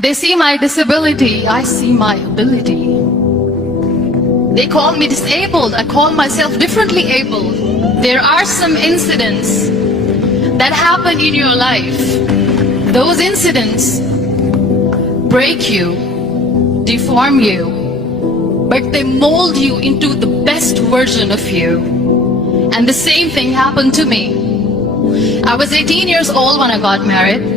They see my disability, I see my ability. They call me disabled, I call myself differently abled. There are some incidents that happen in your life. Those incidents break you, deform you, but they mold you into the best version of you. And the same thing happened to me. I was 18 years old when I got married.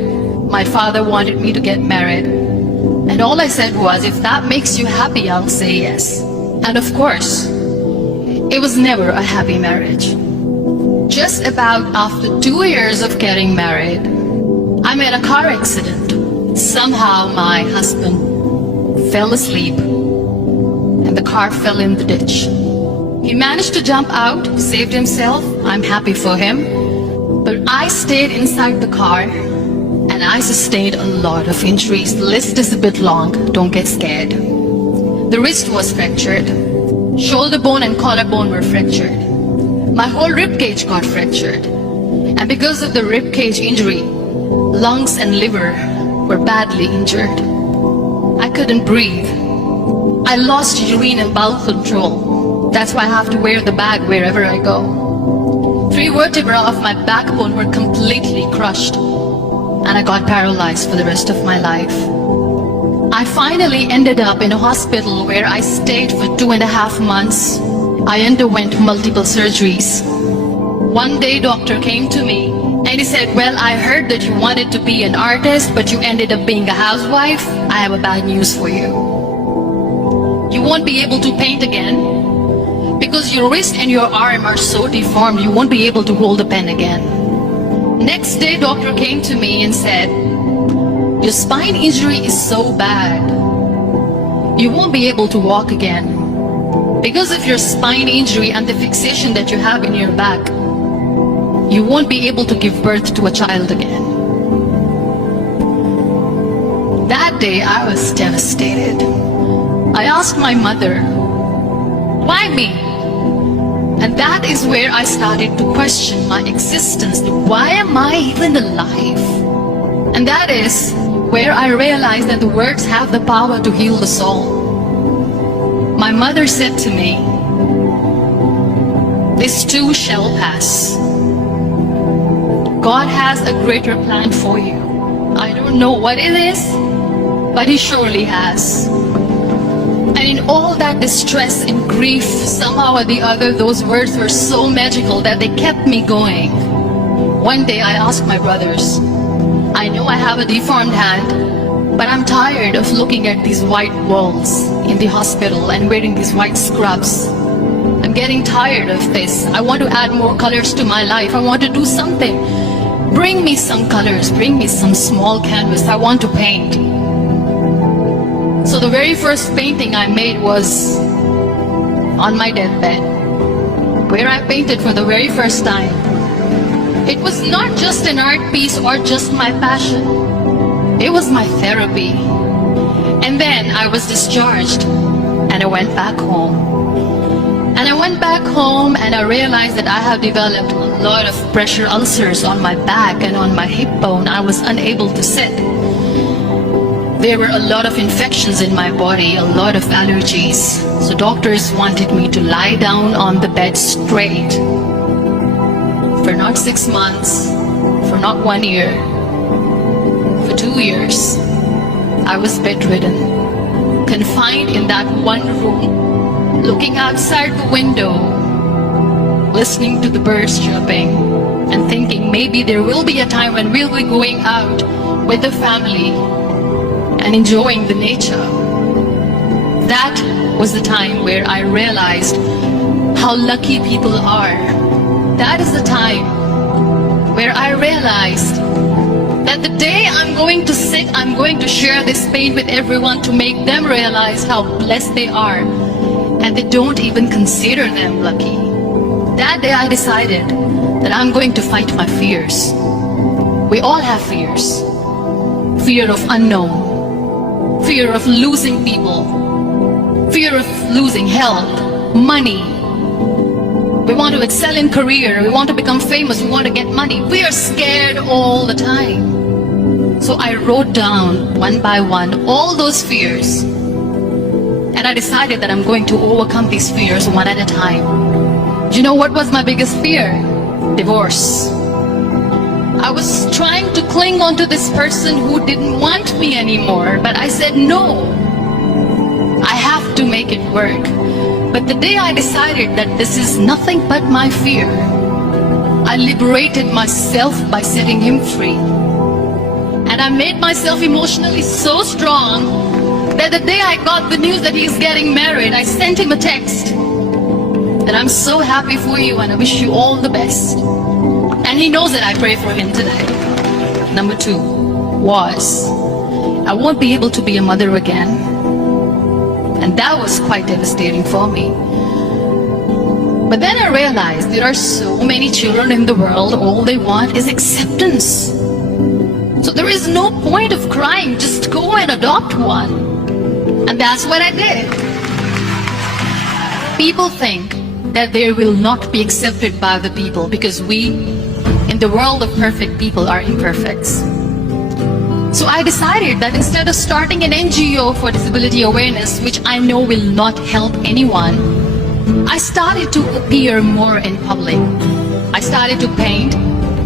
My father wanted me to get married. And all I said was, if that makes you happy, I'll say yes. And of course, it was never a happy marriage. Just about after 2 years of getting married, I met a car accident. Somehow my husband fell asleep and the car fell in the ditch. He managed to jump out, saved himself. I'm happy for him. But I stayed inside the car and I sustained a lot of injuries. The list is a bit long, don't get scared. The wrist was fractured. Shoulder bone and collarbone were fractured. My whole rib cage got fractured. And because of the rib cage injury, lungs and liver were badly injured. I couldn't breathe. I lost urine and bowel control. That's why I have to wear the bag wherever I go. 3 vertebrae of my backbone were completely crushed, and I got paralyzed for the rest of my life. I finally ended up in a hospital where I stayed for 2.5 months. I underwent multiple surgeries. One day, doctor came to me and he said, well, I heard that you wanted to be an artist, but you ended up being a housewife. I have a bad news for you. You won't be able to paint again because your wrist and your arm are so deformed, you won't be able to hold a pen again. Next day, doctor came to me and said, your spine injury is so bad, you won't be able to walk again. Because of your spine injury and the fixation that you have in your back, you won't be able to give birth to a child again. That day, I was devastated. I asked my mother, why me? And that is where I started to question my existence. Why am I even alive? And that is where I realized that the words have the power to heal the soul. My mother said to me, this too shall pass. God has a greater plan for you. I don't know what it is, but He surely has. And in all that distress and grief, somehow or the other, those words were so magical that they kept me going. One day I asked my brothers, I know I have a deformed hand, but I'm tired of looking at these white walls in the hospital and wearing these white scrubs. I'm getting tired of this. I want to add more colors to my life. I want to do something. Bring me some colors, bring me some small canvas. I want to paint. So the very first painting I made was on my deathbed, where I painted for the very first time. It was not just an art piece or just my passion. It was my therapy. And then I was discharged and I went back home. And I went back home and I realized that I have developed a lot of pressure ulcers on my back and on my hip bone. I was unable to sit. There were a lot of infections in my body, a lot of allergies. So doctors wanted me to lie down on the bed straight for not 6 months, for not 1 year, for 2 years. I was bedridden, confined in that one room, looking outside the window, listening to the birds chirping, and thinking maybe there will be a time when we'll be going out with the family and enjoying the nature. That was the time where I realized how lucky people are. That is the time where I realized that the day I'm going to sit, I'm going to share this pain with everyone to make them realize how blessed they are, and they don't even consider them lucky. That day I decided that I'm going to fight my fears. We all have fears. Fear of unknown. Fear of losing people, fear of losing health, money. We want to excel in career, we want to become famous, we want to get money. We are scared all the time. So I wrote down one by one all those fears. And I decided that I'm going to overcome these fears one at a time. Do you know what was my biggest fear? Divorce. I was trying to cling on to this person who didn't want me anymore, but I said no. I have to make it work. But the day I decided that this is nothing but my fear, I liberated myself by setting him free. And I made myself emotionally so strong that the day I got the news that he's getting married, I sent him a text that I'm so happy for you and I wish you all the best. And he knows that I pray for him today. Number 2 was, I won't be able to be a mother again. And that was quite devastating for me. But then I realized there are so many children in the world, all they want is acceptance. So there is no point of crying, just go and adopt one. And that's what I did. People think that they will not be accepted by the people because we, in the world of perfect people, are imperfects. So I decided that instead of starting an NGO for disability awareness, which I know will not help anyone, I started to appear more in public. I started to paint.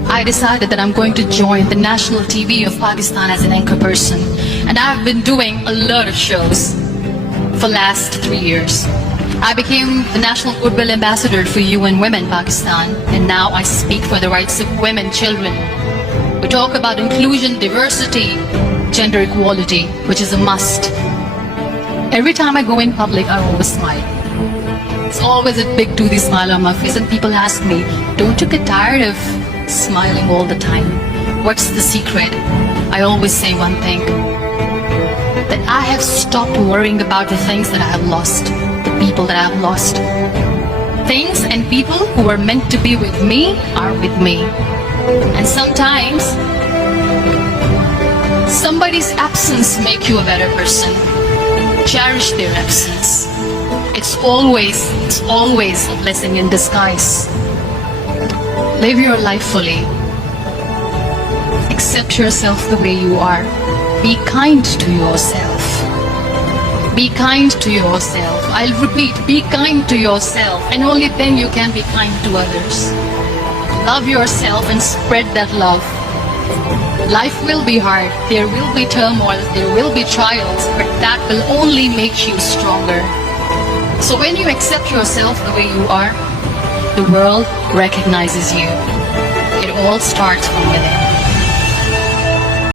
I decided that I'm going to join the national TV of Pakistan as an anchor person. And I've been doing a lot of shows for last 3 years. I became the National Goodwill Ambassador for UN Women Pakistan, and now I speak for the rights of women, children. We talk about inclusion, diversity, gender equality, which is a must. Every time I go in public, I always smile. It's always a big toothy smile on my face, and people ask me, don't you get tired of smiling all the time? What's the secret? I always say one thing, that I have stopped worrying about the things that I have lost, the people that I have lost. Things and people who are meant to be with me are with me. And sometimes somebody's absence makes you a better person. Cherish their absence. It's always a blessing in disguise. Live your life fully. Accept yourself the way you are. Be kind to yourself. Be kind to yourself. I'll repeat, be kind to yourself, and only then you can be kind to others. Love yourself and spread that love. Life will be hard. There will be turmoil. There will be trials, but that will only make you stronger. So when you accept yourself the way you are, the world recognizes you. It all starts from within.